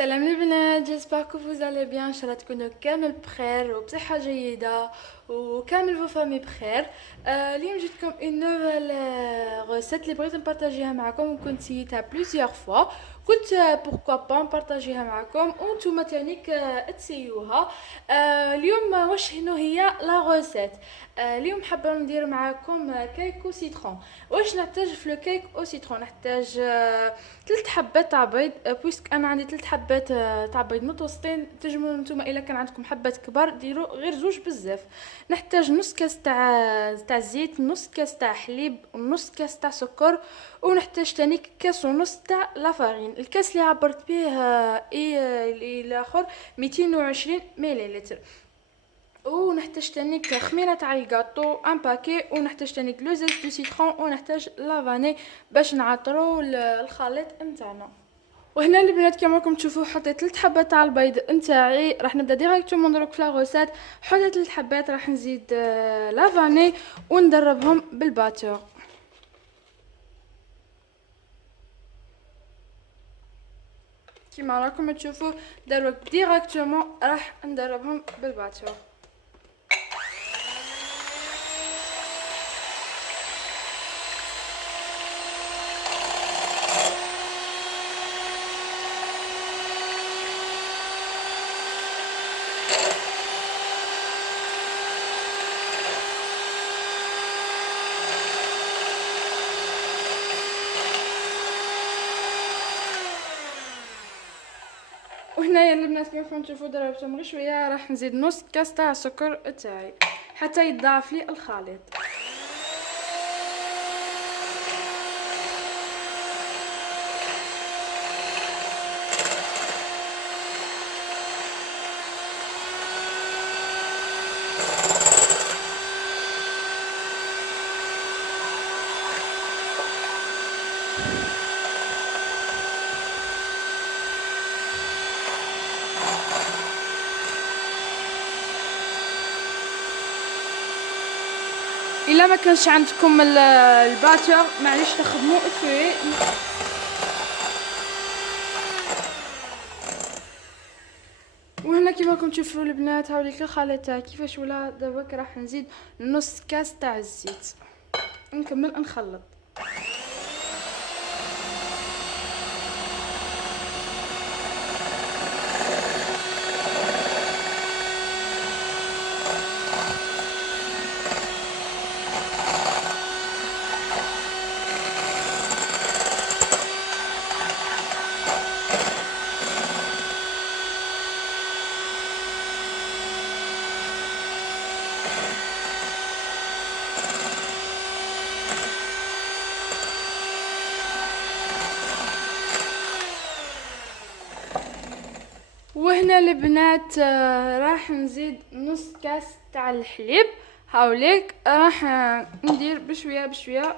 سلام البنات، جيسبر كو فوز allez bien. ان شاء الله تكونوا كامل بخير وبصحة جيدة وكامل فو فامي بخير. اليوم جيتكم اون نوفيل غوسيت اللي بغيت نبارطاجيها معكم وكنت سيتها بليزيوغ فوا. قلت بوركوا با نبارطاجيها معكم وانتم تانيك تسيوها. اليوم واش شنو هي لا غوسيت؟ اليوم حابه ندير معكم كيك او سيترون. واش نحتاج في لو كيك او سيترون؟ نحتاج 3 حبات تاع بيض، بويسك انا عندي 3 حبات تاع بيض متوسطين. تنجموا نتوما الا كان عندكم حبات كبار ديروا غير زوج بزاف. نحتاج نص كاس تاع زيت، نص كاس تاع حليب، ونص كاس تاع سكر، ونحتاج تاني كاس ونص تاع لافارين. الكاس اللي عبرت به الاخر 220 مليلتر. ونحتاج تاني خميره تاع الجاتو ان باكي، ونحتاج تاني لو زيت دو سيترون، ونحتاج لافاني باش نعطروا الخليط نتاعنا. وهنا البنات كما راكم تشوفوا حطيت 3 حبات تاع البيض نتاعي. راح نبدا ديريكتومون دروك في لا غوسيت. حطيت 3 حبات، راح نزيد لافاني وندربهم بالباتور. كما راكم تشوفوا دروك ديريكتومون راح ندربهم بالباتور. وهنايا البنات كيف راكم تشوفوا ضربتهم غير شويه. راح نزيد نص كاس تاع السكر تاعي حتى يتضاعف لي الخليط. الا ما كانش عندكم الباتور معليش تخدموا افوي. وهنا كيما راكم تشوفوا البنات هاوليك الخليط تاعي كيفاش ولا. دابا راح نزيد نص كاس تاع الزيت نكمل نخلط. وهنا البنات راح نزيد نص كاس تاع الحليب. هاوليك راح ندير بشويه بشويه.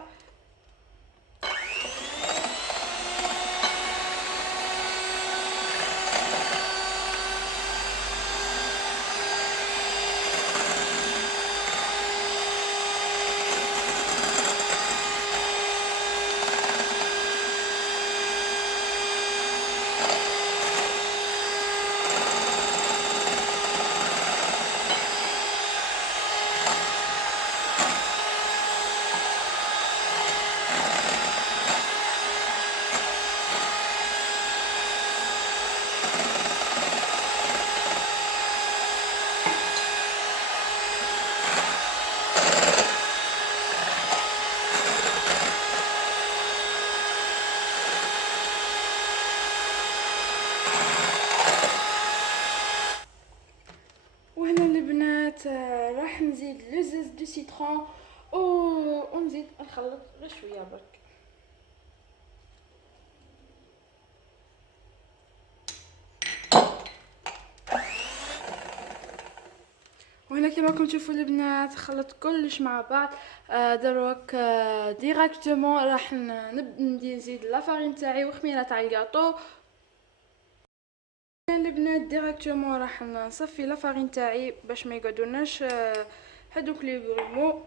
وهنا البنات راح نزيد لو زيت دو سيترون ونزيد نخلط غير شويه برك. وهنا كما راكم تشوفوا البنات خلط كلش مع بعض. دروك ديريكتومون راح نبدا نزيد لافارين تاعي وخميره تاع الجاتو. البنات ديريكتومون راح نصفي لافارين تاعي باش ما يقعدوناش هذوك لي غرومو.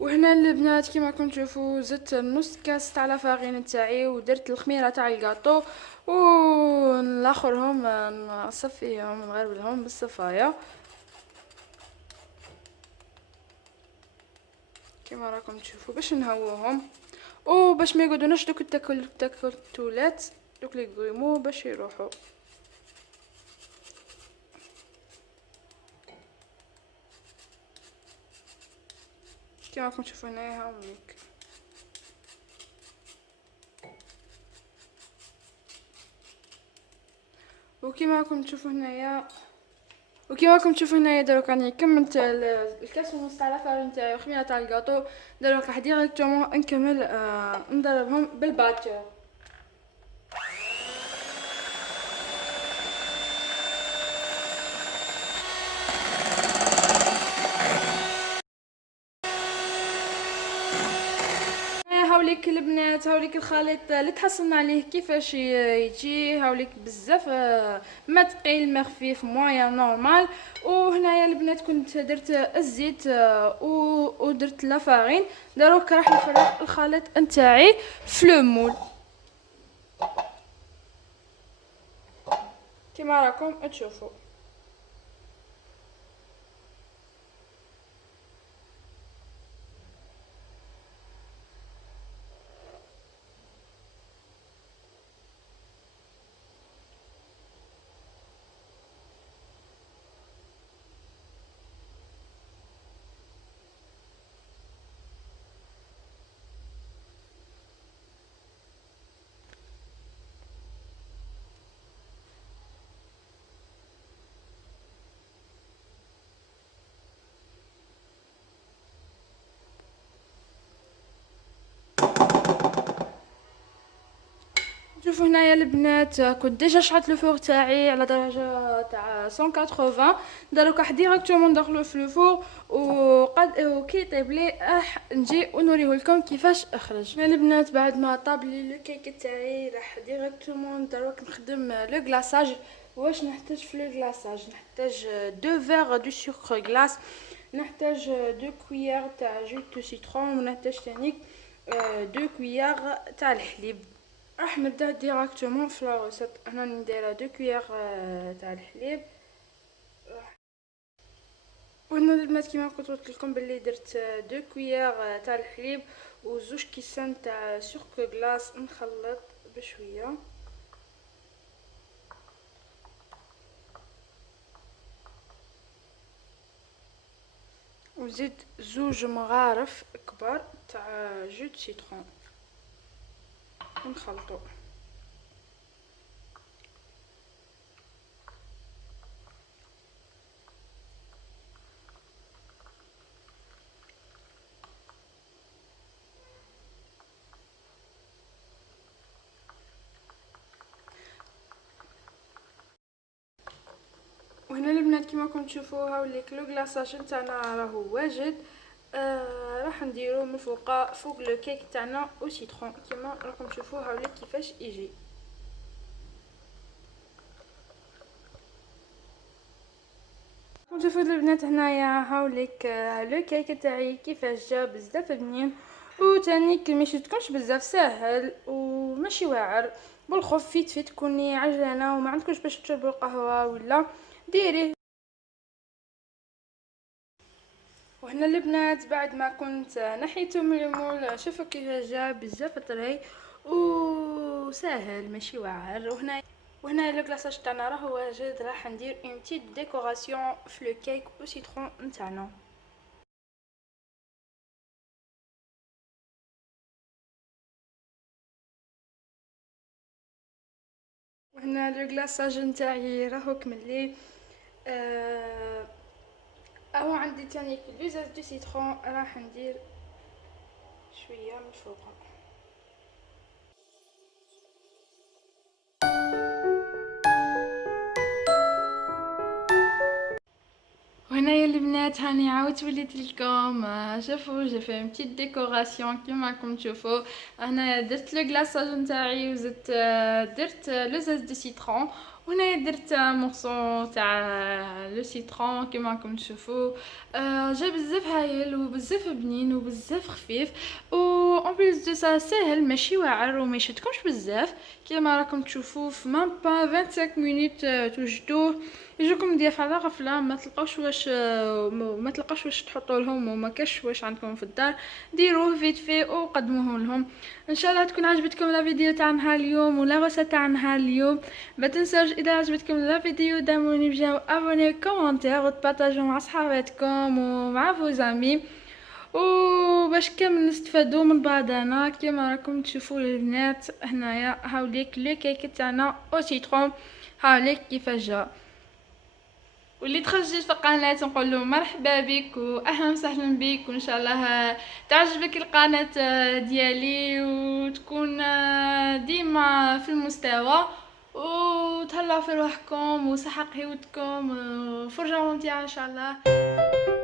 وهنا البنات كيما راكم تشوفوا زدت نص كاس تاع لافارين تاعي ودرت الخميره تاع الكاطو ونلاخرهم نصفيهم نغربلهم بالصفايه كيما راكم تشوفوا باش نهووهم وباش ما يقعدوناش دوك التاكلتولات دوك لي غريمو باش يروحوا. كيما راكم تشوفوا هنايا هاوليك وكيما راكم تشوفوا هنايا دروك راني كملت الكاس ونص تاع لافارين تاعي وخميره تاع الكاطو. دروك راح ديريكتومون نكمل نضربهم بالباتور. هاوليك البنات هاوليك الخليط اللي تحصلنا عليه كيفاش يجي هاوليك بزاف ما ثقيل ما خفيف مويان نورمال. وهنايا البنات كنت درت الزيت ودرت لافارين. دروك راح نفرغ الخليط نتاعي في لو مول كيما راكم تشوفوا. شوفوا هنايا البنات كنت ديجا شعلت الفور تاعي على درجه تاع 180. دروك راح ديريكتومون ندخلو في الفور وكي يطيب لي راح نجي ونوريه لكم كيفاش اخرج. هنا البنات بعد ما طاب لي لو كيك تاعي راح ديريكتومون دروك نخدم لو غلاساج. واش نحتاج في لو غلاساج؟ نحتاج 2 فيغ دو سكر غلاس، نحتاج 2 كويير تاع جو دو سيترون، ونحتاج ثاني 2 كويير تاع الحليب. راح نبدا ديراكتومون في لا روسيت. انا ندير 2 كويير تاع الحليب. وهنا البنات كيما كنت قلت لكم بلي درت 2 كويير تاع الحليب وزوج كيسان تاع سكر غلاس نخلط بشويه. وزيد زوج مغارف كبار تاع جو دو سيترون ونخلطو. وهنا البنات كيما راكم تشوفوا هاوليك لو غلاصاج نتاعنا راهو واجد. راح نديرو من فوق لو كيك تاعنا او سيترون كيما راكم تشوفوا هاوليك كيفاش يجي. شوفوا البنات هنايا هاوليك لو كيك تاعي كيفاش جا بزاف بنين وتاني ما يشدكمش بزاف ساهل وماشي واعر. بالخف فيت تكوني عجلانه وما عندكوش باش تشربوا القهوه ولا ديريه. وهنا البنات بعد ما كنت نحيته من المول شوفوا كيفاش جا بزاف طري وساهل ماشي واعر. وهنا لو كلاصاج تاعنا راهو واجد. راح ندير اون بتيت ديكوراسيون في لو كيك او سيترون نتاعنا. وهنا لو كلاصاج نتاعي راهو كملي. اهو عندي تاني لوزاز دو سيترون راح ندير شويه من فوق. وهنايا البنات هاني عاودت وليت لكم شوفوا جي في بتيت ديكوراسيون كيما راكم تشوفوا. هنايا درت لو غلاصاج نتاعي وزدت درت لوزاز دو سيترون وهنايا درت مورسو تاع لو سيترون كيما راكم تشوفوا. جا بزاف هايل وبزاف بنين وبزاف خفيف، و اون بليس دو سا ساهل ماشي واعر وما يشدكمش بزاف. كيما راكم تشوفوا في مام با 25 مينوت توجدوه. يجيكم ديال على غفله، ما تلقاوش واش تحطوا لهم وما كاش واش عندكم في الدار. ديروه فيت في وقدموه لهم. ان شاء الله تكون عجبتكم لا فيديو تاع نهار اليوم ولا غوصه تاع نهار اليوم. ما تنساوش اذا عجبتكم لا فيديو دعموني بجيم ابوني كومونتير وتبارطاجوا مع صحاباتكم ومع فوزامي، وباش كامل نستفادوا من بعضنا. كيما راكم تشوفوا البنات هنايا هاوليك لو كيك تاعنا او سيترون، هاوليك كيفاش جا. واللي دخل جديد في القناه نقول له مرحبا بك واهلا وسهلا بك، وان شاء الله تعجبك القناه ديالي وتكون ديما في المستوى، وتهلاو في روحكم وصحة قهوتكم، فرجة ممتعة ان شاء الله.